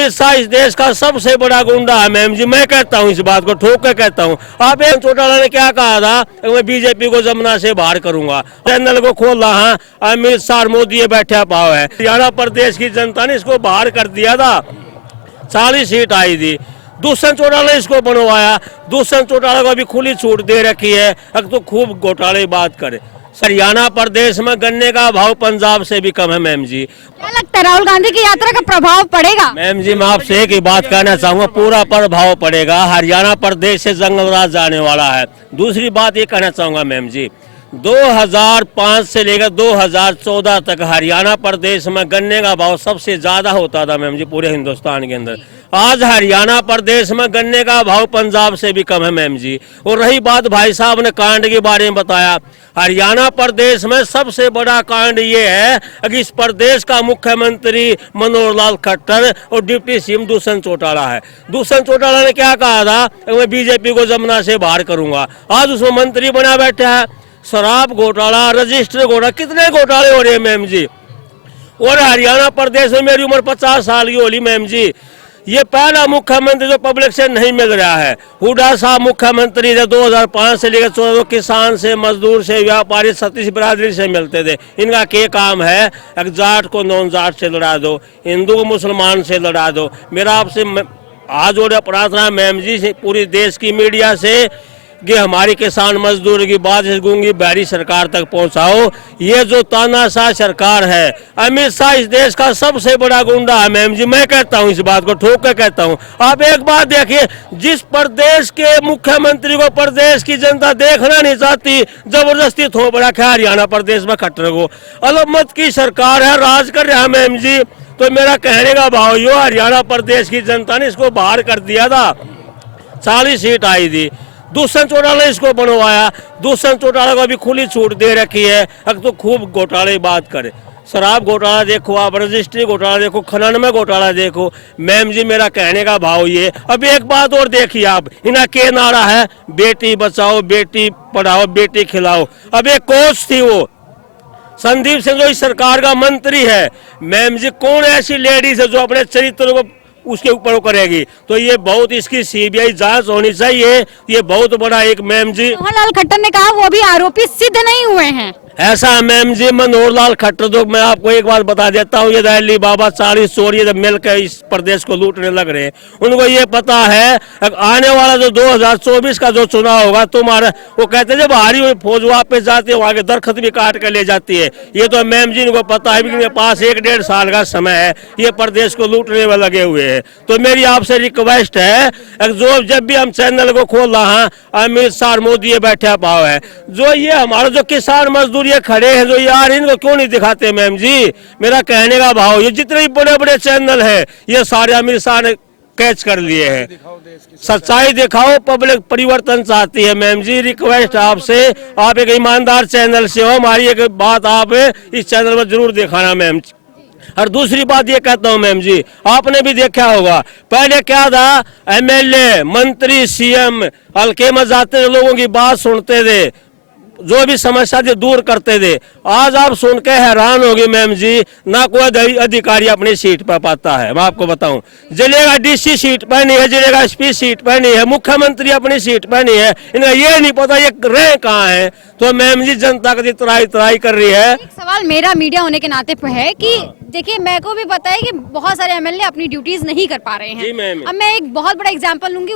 अमित शाह इस देश का सबसे बड़ा गुंडा है मैम जी। मैं कहता हूँ इस बात को, ठोक के कहता हूँ। आप एक चौटाला ने क्या कहा था कि मैं बीजेपी को जमुना से बाहर करूंगा, चैनल को खोल रहा है। अमित शाह मोदी ये बैठा पाव है। हरियाणा प्रदेश की जनता ने इसको बाहर कर दिया था, 40 सीट आई थी। दुष्यंत चौटाला इसको बनवाया। दुष्यंत चौटाला को अभी खुली छूट दे रखी है, अब तो खूब घोटाले बात करे। हरियाणा प्रदेश में गन्ने का भाव पंजाब से भी कम है मैम जी। क्या लगता है राहुल गांधी की यात्रा का प्रभाव पड़ेगा? मैम जी मैं आपसे एक ही बात कहना चाहूँगा, पूरा प्रभाव पड़ेगा। हरियाणा प्रदेश से जंगल राज जाने वाला है। दूसरी बात ये कहना चाहूँगा मैम जी, 2005 से लेकर 2014 तक हरियाणा प्रदेश में गन्ने का भाव सबसे ज्यादा होता था मैम जी पूरे हिंदुस्तान के अंदर। आज हरियाणा प्रदेश में गन्ने का भाव पंजाब से भी कम है मैम जी। और रही बात भाई साहब ने कांड के बारे में बताया, हरियाणा प्रदेश में सबसे बड़ा कांड ये है कि इस प्रदेश का मुख्यमंत्री मनोहर लाल खट्टर और डिप्टी सीएम दुष्यंत चौटाला है। दुष्यंत चौटाला ने क्या कहा था कि मैं बीजेपी को जमुना से बाहर करूंगा, आज उसमें मंत्री बना बैठा है। शराब घोटाला, रजिस्टर घोटाला, कितने घोटाले हो रहे हैं मैम जी। और हरियाणा प्रदेश में मेरी उम्र 50 साल की होली मैम जी, ये पहला मुख्यमंत्री जो पब्लिक से नहीं मिल रहा है। हुड्डा साहब मुख्यमंत्री थे 2005 से लेकर 14, किसान से, मजदूर से, व्यापारी, सतीश बिरादरी से मिलते थे। इनका क्या काम है, एक जाट को नॉन जाट से लड़ा दो, हिंदू को मुसलमान से लड़ा दो। मेरा आपसे आज और प्रार्थना मैम जी से, पूरी देश की मीडिया से, कि हमारी किसान मजदूर की बात गूंगी बहरी सरकार तक पहुंचाओ। ये जो तानाशाह सरकार है, अमित शाह इस देश का सबसे बड़ा गुंडा है मैम जी। मैं कहता हूँ इस बात को, ठोक के कहता हूँ। आप एक बात देखिए, जिस प्रदेश के मुख्यमंत्री को प्रदेश की जनता देखना नहीं चाहती, जबरदस्ती थोप रखा है हरियाणा प्रदेश में खट्टर को। अलमत की सरकार है, राज कर रहा है मैम जी। तो मेरा कहने का भाव यो, हरियाणा प्रदेश की जनता ने इसको बाहर कर दिया था, 40 सीट आई थी। दुष्यंत चौटाला इसको बनवाया। दुष्यंत चौटाला को अभी खुली छूट दे रखी है, अब तो खूब घोटाले बात करे। शराब घोटाला देखो आप, रजिस्ट्री घोटाला देखो, खनन में घोटाला देखो मैम जी। मेरा कहने का भाव ये, अब एक बात और देखिए आप, इनका के नारा है बेटी बचाओ, बेटी पढ़ाओ, बेटी खिलाओ। अब एक कोच थी वो संदीप सिंह जो इस सरकार का मंत्री है मैम जी, कौन ऐसी लेडीज है जो अपने चरित्र को उसके ऊपर वो करेगी? तो ये बहुत, इसकी सीबीआई जांच होनी चाहिए। ये बहुत बड़ा एक मैम जी। मनोहर लाल खट्टर ने कहा वो अभी आरोपी सिद्ध नहीं हुए हैं। ऐसा मैम जी, मनोहर लाल खट्टर, तो मैं आपको एक बात बता देता हूँ, ये अली बाबा 40 चोर ये मिलकर इस प्रदेश को लूटने लग रहे हैं। उनको ये पता है आने वाला जो 2024 का जो चुनाव होगा तुम्हारा, वो कहते हैं जब भारी हुई फौज वापस जाती है वहाँ के दरख्त भी काट कर ले जाती है। ये तो मैम जी इनको पता है कि इनके पास 1-1.5 साल का समय है, ये प्रदेश को लूटने में लगे हुए हैं। तो मेरी आपसे रिक्वेस्ट है, जो जब भी हम चैनल को खोल रहा है, अमित शाह मोदी ये बैठा पाव है, जो ये हमारा जो किसान मजदूर ये खड़े हैं, जो यार इनको क्यों नहीं दिखाते मैम जी। मेरा कहने का भाव, ये जितने भी बड़े बड़े चैनल है ये सारे अमित शाह ने कैच कर लिए हैं। सच्चाई दिखाओ, पब्लिक परिवर्तन चाहती है मैम जी। रिक्वेस्ट आपसे, आप एक ईमानदार चैनल से हो, हमारी एक बात आप इस चैनल में जरूर दिखाना मैम। और दूसरी बात ये कहता हूँ मैम जी, आपने भी देखा होगा पहले क्या था, एमएलए, मंत्री, सीएम हल्के में जाते लोगों की बात सुनते थे, जो भी समस्या थी दूर करते थे। आज आप सुन के हैरान होगी मैम जी, ना कोई अधिकारी अपनी सीट पर पाता है। मैं आपको बताऊं, जिले का डीसी सीट पर नहीं है, जिले का एसपी सीट पर नहीं है, मुख्यमंत्री अपनी सीट पर नहीं है, इन्हें ये नहीं पता ये रहे कहाँ है। तो मैम जी जनता की तराई कर रही है। एक सवाल मेरा मीडिया होने के नाते पे है कि देखिए, मेरे को भी पता है कि बहुत सारे एमएलए अपनी ड्यूटीज नहीं कर पा रहे हैं। अब मैं एक बहुत बड़ा एग्जांपल लूंगी,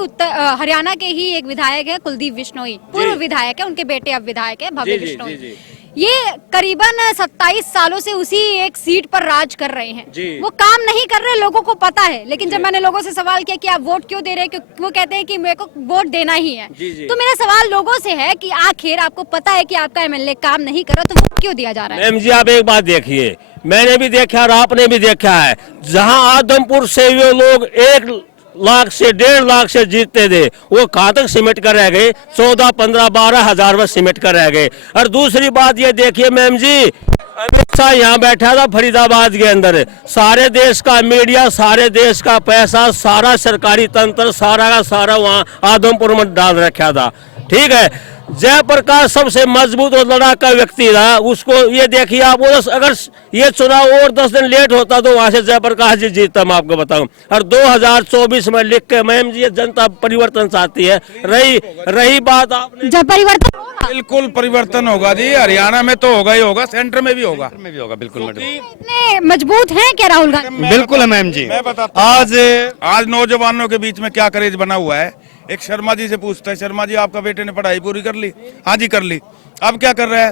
हरियाणा के ही एक विधायक है कुलदीप बिश्नोई, पूर्व विधायक है, उनके बेटे अब विधायक है भव्य बिश्नोई। ये करीबन 27 सालों से उसी एक सीट पर राज कर रहे हैं। वो काम नहीं कर रहे, लोगों को पता है। लेकिन जब मैंने लोगों से सवाल किया कि आप वोट क्यों दे रहे हैं, वो कहते हैं कि मेरे को वोट देना ही है। तो मेरा सवाल लोगों से है कि आखिर आपको पता है कि आपका एमएलए काम नहीं कर रहा, तो वोट क्यों दिया जा रहा है? मैम जी आप एक बात देखिए, मैंने भी देखा और आपने भी देखा है, जहाँ आदमपुर से वे लोग 1 लाख से 1.5 लाख से जीतते थे, वो कहाँ तक सिमट कर रह गए? 14, 15, 12 हजार में सिमट कर रह गए। और दूसरी बात ये देखिए मैम जी, अमित शाह यहाँ बैठा था फरीदाबाद के अंदर, सारे देश का मीडिया, सारे देश का पैसा, सारा सरकारी तंत्र, सारा का सारा वहाँ आदमपुर में डाल रखा था। ठीक है, जयप्रकाश सबसे मजबूत और लड़ाका व्यक्ति रहा, उसको ये देखिए आप, अगर ये चुनाव और 10 दिन लेट होता तो वहां से जयप्रकाश जी जीतता, मैं आपको बताऊं। और 2024 में लिख के मैम जी, ये जनता परिवर्तन चाहती है। रही बात आपने, जब परिवर्तन होगा बिल्कुल परिवर्तन होगा जी, हरियाणा में तो होगा ही होगा, सेंटर में भी होगा। बिल्कुल मैडम, इतने मजबूत हैं क्या राहुल गांधी? बिल्कुल है मैम जी। मैं बताता हूं, आज नौजवानों के बीच में क्या करेज बना हुआ है। एक शर्मा जी से पूछता है, शर्मा जी आपका बेटे ने पढ़ाई पूरी कर ली? हाँ जी कर ली। अब क्या कर रहा है?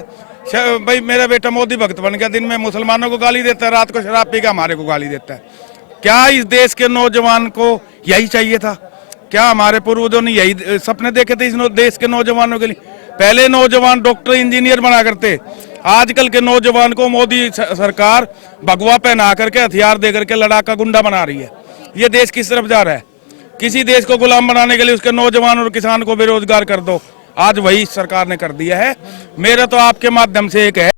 भाई मेरा बेटा मोदी भक्त बन गया, दिन में मुसलमानों को गाली देता है, रात को शराब पी के हमारे को गाली देता है। क्या इस देश के नौजवान को यही चाहिए था? क्या हमारे पूर्वजों ने यही सपने देखे थे इस देश के नौजवानों के लिए? पहले नौजवान डॉक्टर इंजीनियर बना करते, आजकल के नौजवान को मोदी सरकार भगवा पहना करके, हथियार दे करके लड़ाका गुंडा बना रही है। ये देश किस तरफ जा रहा है? किसी देश को गुलाम बनाने के लिए उसके नौजवान और किसान को बेरोजगार कर दो, आज वही सरकार ने कर दिया है। मेरा तो आपके माध्यम से एक है